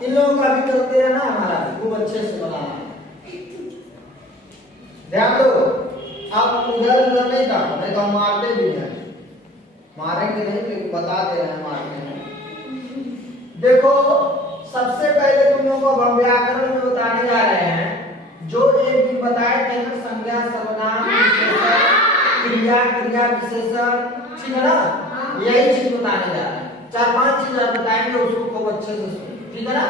इन लोगों का भी करते हैं ना हमारा खूब अच्छे से बनाना। ध्यान दो, आप उधर उधर नहीं काटो, नहीं तो हम मारते भी हैं। मारेंगे नहीं, लेकिन बता दे रहे हैं मारते हैं। देखो सबसे पहले तुम लोगों को हम व्याकरण में बताने जा रहे हैं। जो एक दिन बताए थे ना, संज्ञा सर्वनाम विशेषण क्रिया क्रिया विशेषण, ठीक है ना, यही चीज बताने जा रहे हैं। 4-5 चीज आप बताएंगे, उसको खूब अच्छे से सुनो, ठीक है ना।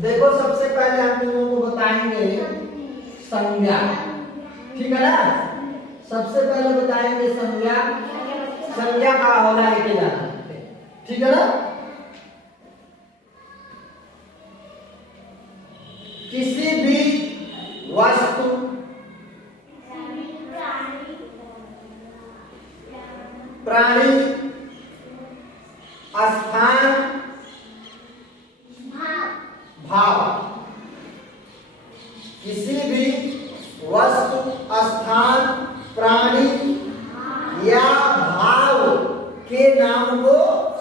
देखो सबसे पहले हम तुम लोगों को बताएंगे संज्ञा, ठीक है ना। सबसे पहले बताएंगे संज्ञा। संज्ञा का होना लेके जाना, ठीक है ना। किसी भी वस्तु, प्राणी, स्थान, भाव, किसी भी वस्तु, स्थान, प्राणी या भाव के नाम को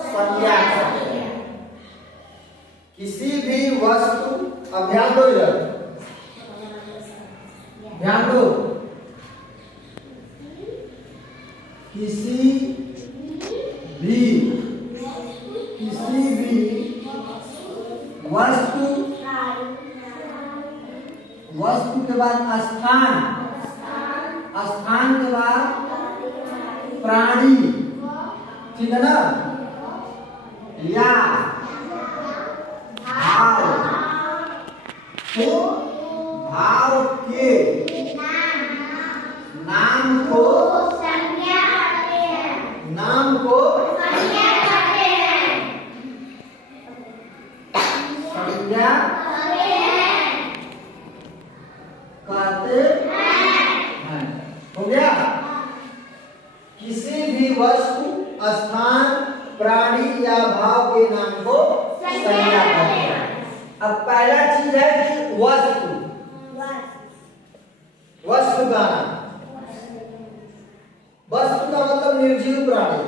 संज्ञा कहते हैं। किसी भी वस्तु, अब ध्यान दो इधर, ध्यान दो, किसी भी वस्तु, वस्तु के बाद स्थान, स्थान के बाद प्राणी, ठीक है ना, या भाव, तो भाव के नाम को संज्ञा कहते हैं। नाम को संज्ञा कहते हैं। संज्ञा कहते हैं। हो गया। किसी भी वस्तु, स्थान, प्राणी या भाव के नाम को संज्ञा कहते हैं। अब पहला चीज है कि वस्तु, वस्तु का नाम। वस्तु का मतलब निर्जीव प्राणी,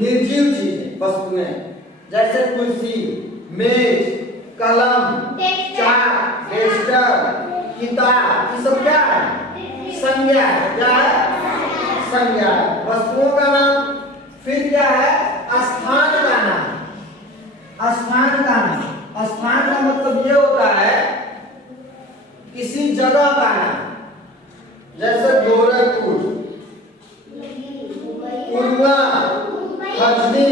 निर्जीव चीज वस्तुएं, जैसे कुर्सी, मेज, कलम, चाक, रजिस्टर, किताब, ये सब क्या है? संज्ञा है। क्या है? संज्ञा है, वस्तुओं का नाम। फिर क्या है? स्थान का नाम। स्थान का नाम, स्थान का मतलब ये होता है किसी जगह का नाम, जैसे गोरखपुर, उड़वा, हजनी,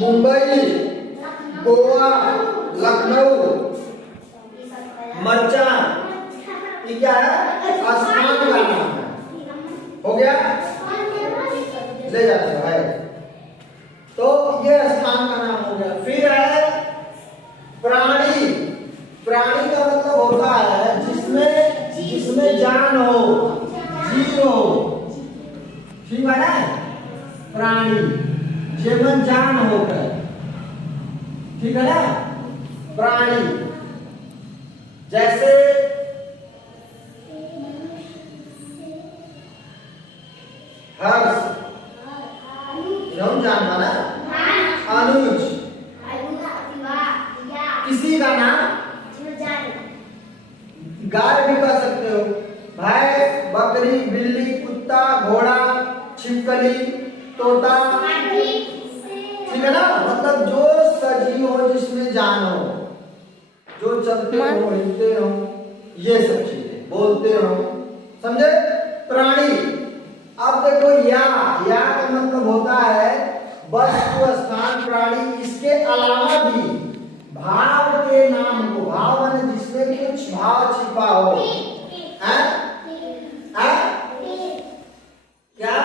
मुंबई, गोवा, लखनऊ, मर्चा, ये क्या है? स्थान का नाम है। हो गया? ले जाते हैं भाई, तो ये स्थान का नाम हो गया। फिर है प्राणी। प्राणी का मतलब होता है जिसमें जान हो, जीव हो, ठीक है ना। प्राणी जीवन जान होकर, ठीक है ना। प्राणी जैसे हर्ष, जानना ना, अनुज, किसी का नाम, गाय भी कह सकते हो, भैंस, बकरी, बिल्ली, कुत्ता, घोड़ा, छिपकली, तोता, ठीक है ना। मतलब जो सजीव हो, जिसमें जान हो, जो चलते हो, हिलते हो, ये सब चीजें बोलते हो, समझे? प्राणी। अब देखो या का मतलब होता है वस्तु, स्थान, प्राणी, इसके अलावा भी भाव के नाम को, भाव माने जिसमें कुछ भाव छिपा हो, है? क्या?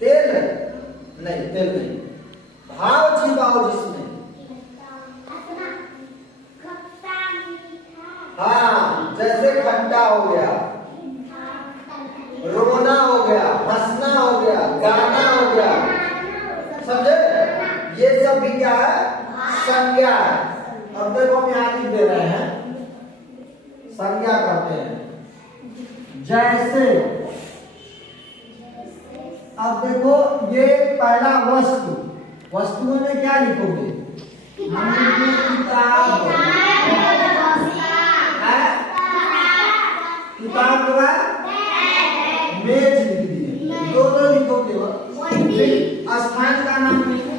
तेल नहीं, तेल नहीं, भाव छिपा हो जिसमें, हाँ, जैसे खट्टा हो गया, रोना हो गया, हंसना हो गया, गाना हो गया, समझे? ये सब भी क्या है? संज्ञा है। अब देखो हम यहाँ लिख दे रहे हैं, संज्ञा कहते हैं। जैसे अब देखो ये पहला वस्तु, वस्तुओं में क्या लिखोगे? हम लिखेंगे किताब, किताब के बाद मेज लिख दिए, दो लिखोगे। स्थान का नाम लिखो,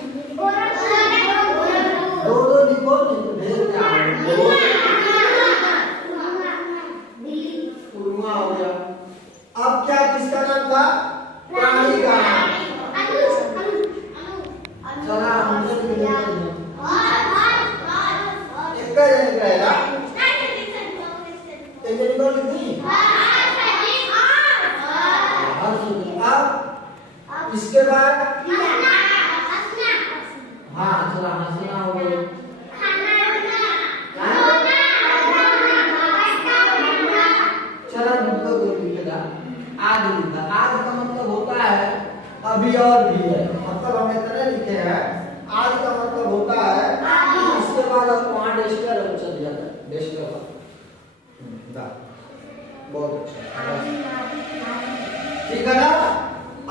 दो लिखो, ढेर क्या हो गया। अब क्या किसका नाम था? प्राणी का नाम। चला अब इसके बाद हाँ चला हंसना हो गया। चला आज का मतलब होता है अभी और भी है, मतलब हम इतने लिखे हैं। आज का मतलब होता है इसके बाद अब वहां डेस्टर चल जाता है, डेस्टर बहुत अच्छा, ठीक है ना।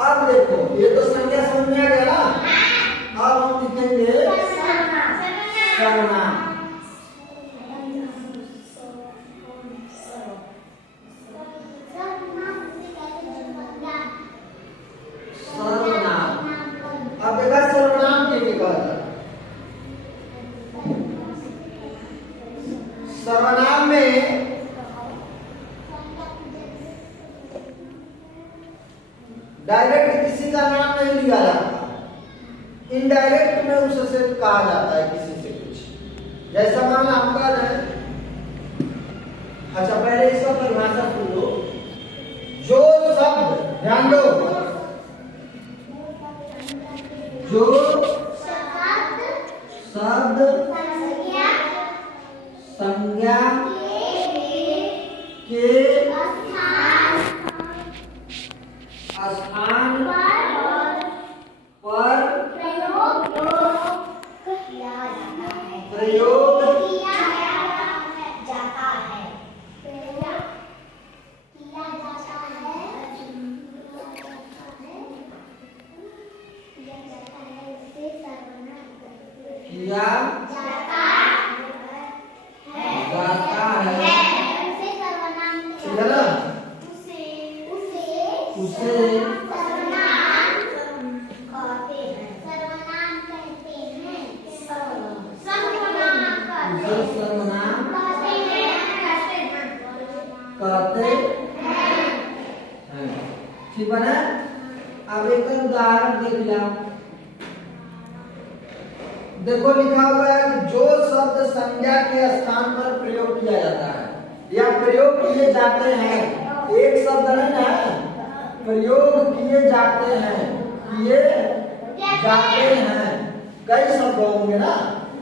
अब देखो ये तो संज्ञा समझ में आ गया ना। अब हम लिखेंगे सर्वनाम। अब देखा सर्वनाम के निकल, सर्वनाम में डायरेक्ट किसी का नाम नहीं लिया जाता, इनडायरेक्ट में उससे कहा जाता है किसी से कुछ। जैसा मान लो हम कह रहे हैं, अच्छा पहले इसका परिभाषा सुन लो। जो शब्द, ध्यान दो, जो शब्द संज्ञा के स्थान पर प्रयोग किया जाता है, ठीक है ना। उसे सर्वनाम कहते हैं, ठीक है ना। अब एक उदाहरण देख लिया, देखो लिखा हुआ है कि जो शब्द संज्ञा के स्थान पर प्रयोग किया जाता है या प्रयोग किए जाते हैं, एक शब्द नहीं है, प्रयोग किए जाते हैं, किए जाते हैं, कई शब्द होंगे ना।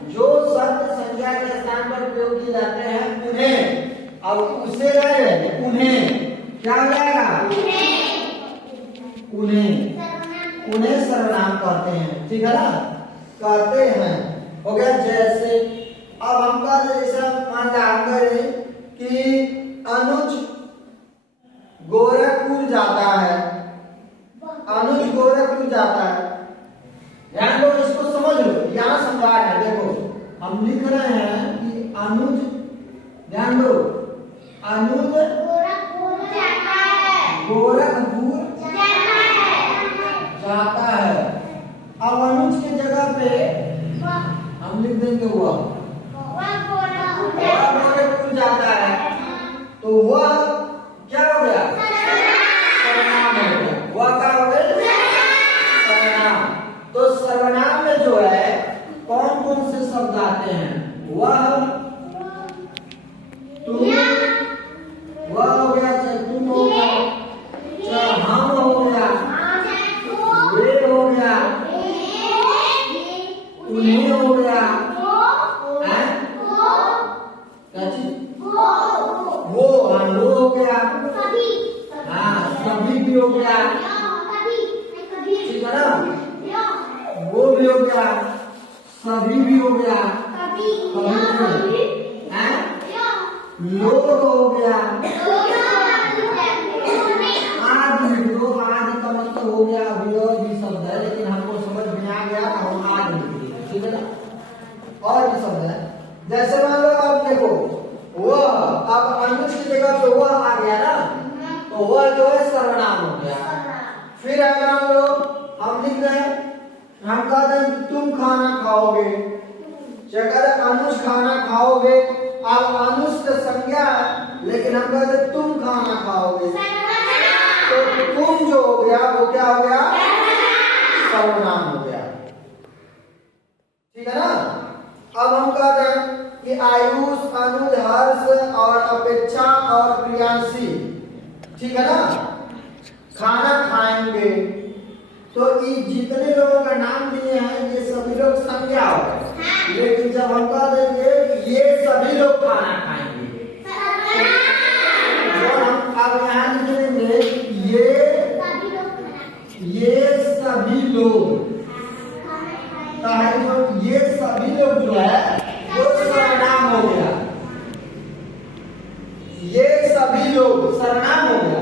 जो शब्द संज्ञा के स्थान पर प्रयोग किए जाते हैं उन्हें, अब उसे रहे उन्हें क्या हो जाएगा? उन्हें सर्वनाम कहते हैं, ठीक है ना, कहते हैं। हो गया। जैसे अब हम कहते जैसे मान लिया कि अनुज गोरखपुर जाता है, अनुज गोरखपुर जाता है। ध्यान दो, इसको समझ लो, यहाँ संवाद है। देखो हम लिख रहे हैं कि अनुज, ध्यान दो, अनुज गोरखपुर जाता है। अब अनुज की जगह पे हम लिख देंगे वह गोरखपुर जाता है, तो वह क्या हो गया? सर्वनाम हो गया। वह क्या हो गया? सर्वनाम। तो सर्वनाम में जो है कौन कौन से शब्द आते हैं? वह, तुम, वह हो गया, चाहे तुम हो गया, चाहे हम हो गया, वे हो गया, उन्हें हो गया, वो हो गया, हाँ सभी भी हो गया, ठीक है ना, वो भी हो गया, सभी भी हो गया, लोग हो गया, आदि। लोग आदि का मतलब हो गया अभी और भी शब्द है, लेकिन हमको जैसे मान लो अब देखो वह, अब अनुज की जगह पे वह आ गया ना, तो वह जो है सर्वनाम हो गया। फिर है मान लो हम लिख रहे हैं, हम कहते हैं तुम खाना खाओगे, जगह अनुज खाना खाओगे, अब अनुज का संज्ञा है लेकिन हम कहते हैं तुम खाना खाओगे, तो तुम जो हो गया वो क्या हो गया, सर्वनाम हो गया। ठीक है ना। अब हम कहते हैं कि आयुष, अनुज, हर्ष और अपेक्षा और प्रियांशी, ठीक है ना, खाना खाएंगे, तो ये जितने लोगों का नाम दिए हैं ये सभी लोग संज्ञा हो गए, लेकिन जब हम कह देंगे कि ये सभी लोग खाना खाएंगे, जो हम अब यहाँ लिख देंगे ये सभी लोग, जो ये सभी लोग जो है वो सर्वनाम हो गया, ये सभी लोग सर्वनाम हो गया,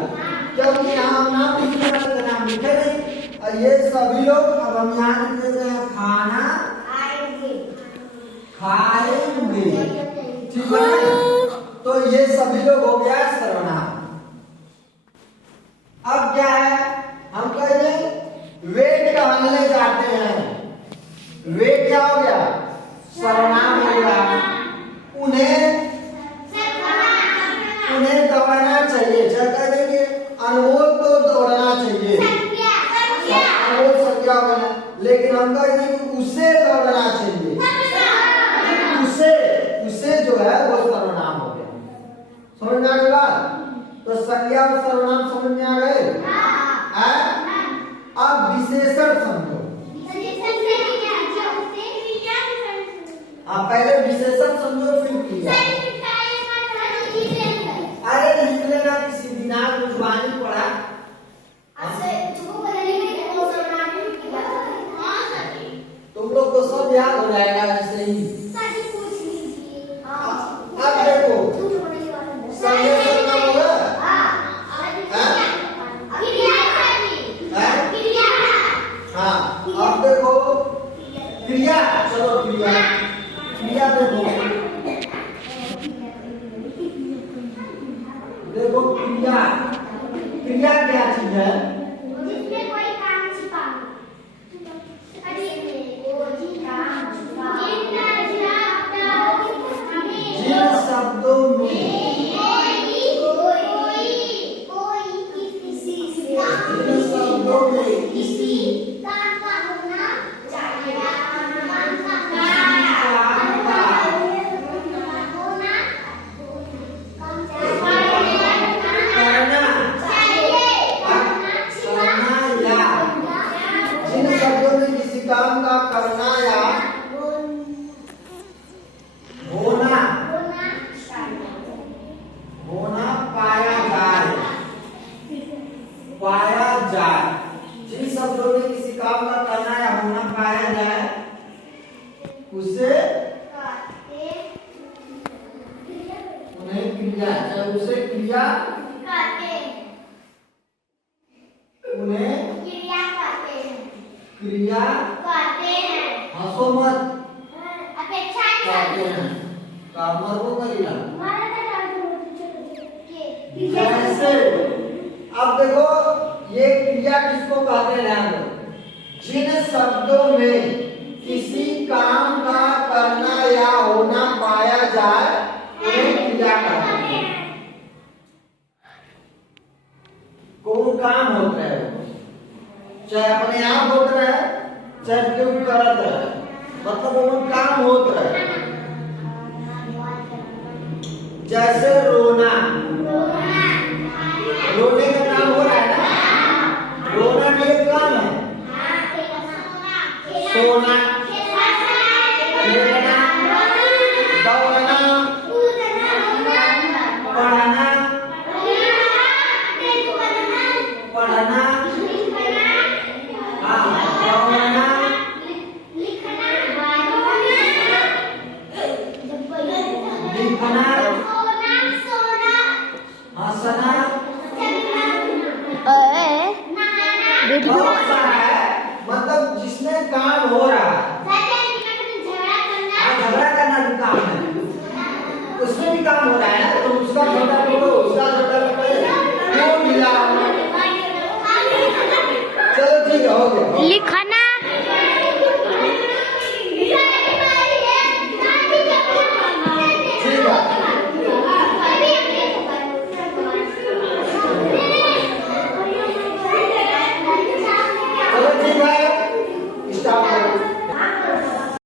क्योंकि यहाँ हम नाम लिखने वाले नाम लिखे नहीं, और ये सभी लोग, अब हम यहाँ लिख देते हैं खाना खाएंगे, ठीक है, तो ये सभी लोग हो गया सर्वनाम। अब क्या है, हम कहेंगे वे टहलने जाते हैं, वे क्या हो गया, सर्वनाम हो गया। उन्हें दौड़ना चाहिए, जब कह देंगे अनमोल को दौड़ना चाहिए, अनमोल संज्ञा हो गया, लेकिन हम कह देंगे उसे दौड़ना चाहिए, उसे जो है वो सर्वनाम हो गया। समझ में आ गई बात? तो संज्ञा और सर्वनाम समझ में आ गए? अब विशेषण समझो। पहले विशेषण समझो फिर क्रिया। अरे लिख लेना किसी दिनार में जुबानी पड़ा, तुम लोग को सब याद हो जाएगा ऐसे ही। अब देखो संज्ञा सर्वनाम होगा, हाँ। अब देखो क्रिया, चलो क्रिया देखो क्रिया क्या चीज है, जिसमें कोई काम छिपा जिन शब्दों में किसी काम का होना चाहिए, काम का करना या होना पाया जाए, जिन शब्दों में किसी काम का करना या होना पाया जाए उसे उन्हें क्रिया, उसे क्रिया उन्हें क्रिया हंसो मत कहते हैं, काम को करेगा। जैसे अब देखो ये क्रिया किसको कहते हैं, जिन शब्दों में किसी काम का करना या होना पाया जाए उन्हें क्रिया कहते हैं। कौन काम होता है, चाहे अपने आप होता है चाहे क्यों करता है, मतलब वो काम होता है। जैसे रोना, रोने का काम हो रहा है ना, रोना में एक काम है, सोना, खेलना, दौड़ना, पढ़ना, मतलब जिसमें काम हो रहा है काम हो रहा है ना, तो उसका छोटा